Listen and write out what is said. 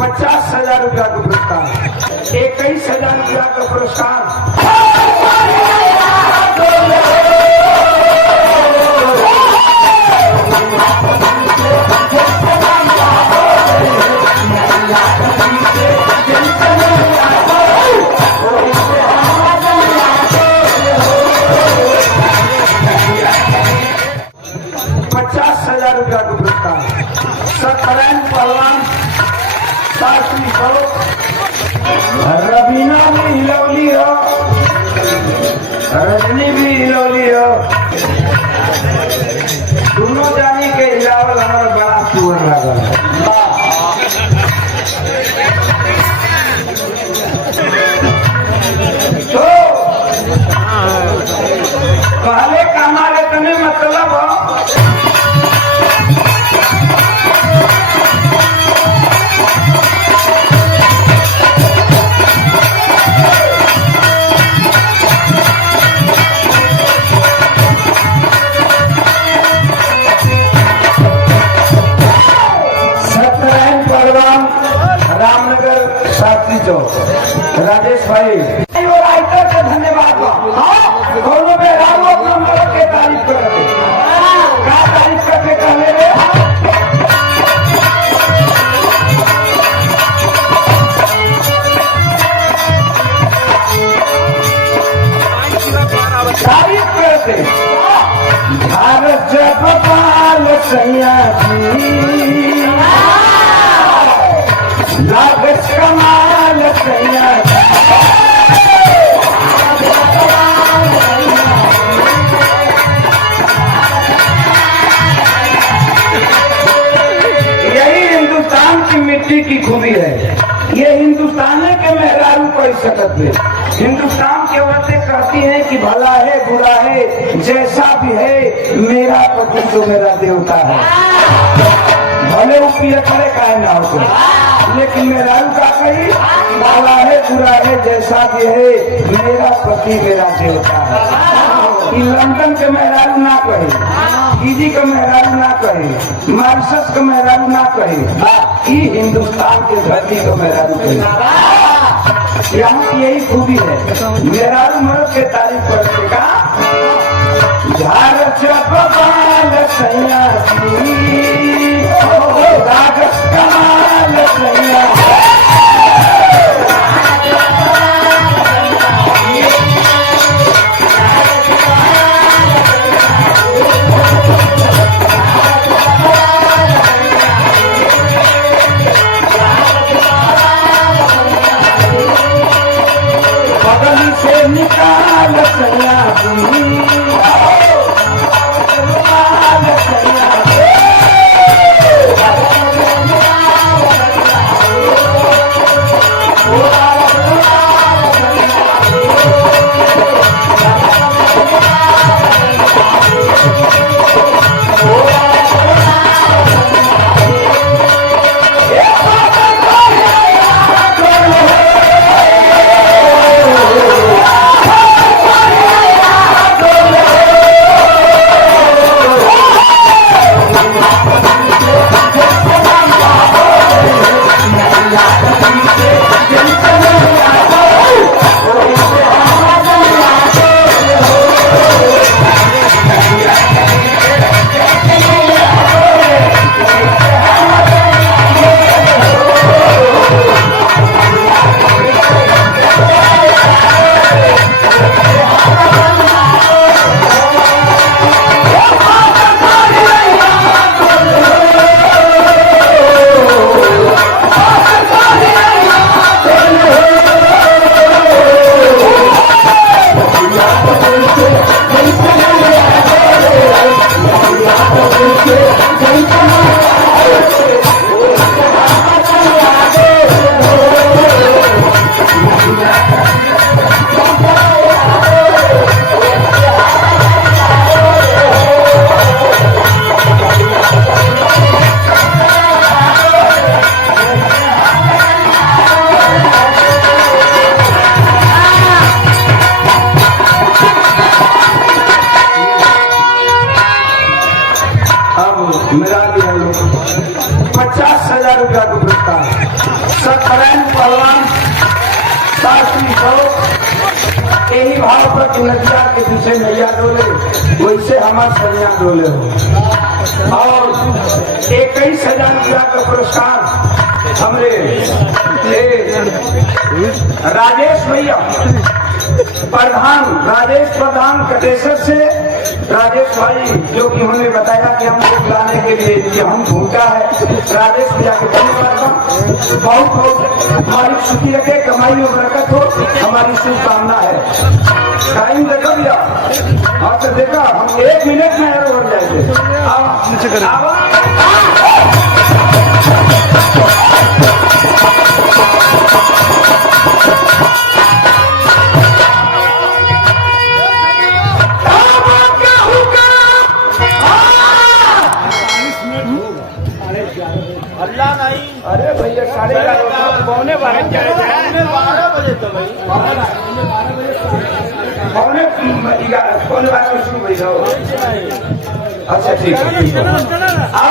50,000 रुपया का पुरस्कार, 21,000 रुपया का पुरस्कार। सतरैन पहलवान शास्त्री हो, रवीना भी हिलौली हो, रजनी भी हिलौली हो, दोनों जानी के हिलावल हमारा बड़ा सुअर लगा। तो पहले कमाले तने मतलब हो राजेश भाई राइटर का धन्यवाद। दोनों में राम अपना मदद के तारीफ करते क्या तारीफ करके कहने रे तारीफ करते। भारत जब बाल सैया लागत कमाल सैया यही हिंदुस्तान की मिट्टी की खूबी है। ये हिंदुस्तान के मेहरारू कह सकते। हिंदुस्तान की औरतें कहती हैं कि भला है बुरा है जैसा भी है मेरा पति तो मेरा देवता है, भले वो पिया करे काहे ना हो, लेकिन मेहरारू का कही भला है बुरा है जैसा भी है मेरा पति मेरा देवता है। लंदन के मेहरारू ना कहे, फीजी के मेहरारू ना कहे, मॉरिशस के मेहरारू ना कहे, हिंदुस्तान के धरती को मेहरारू कहे। यहाँ की यही खूबी है। मेहरारू मर्द के तारीफ करते का झार चपाल सैया कागज कमाल सैया बगल से निकाल सैया यही भाव पर कि नदिया के पीछे नैया डोले वैसे हमारे सैया डोले हो। और 21,000 रुपया का पुरस्कार हमरे राजेश भैया राजेश प्रधान कटेसर से राजेश भाई जो कि उन्होंने बताया कि हमको बुलाने के लिए कि हम भूखा है। राजेश भैया के धन्यवाद बहुत बहुत हमारी सुखी रखे, कमाई में बरकत हो, हमारी शुभकामना है। टाइम देखो भैया और तो देखा हम 1 मिनट में हो जाएंगे। अल्लाह नहीं। अरे भैया 11:30 पौने 12 बजे तो भाई पौने 12 में शुरू हुई। अच्छा ठीक है। अब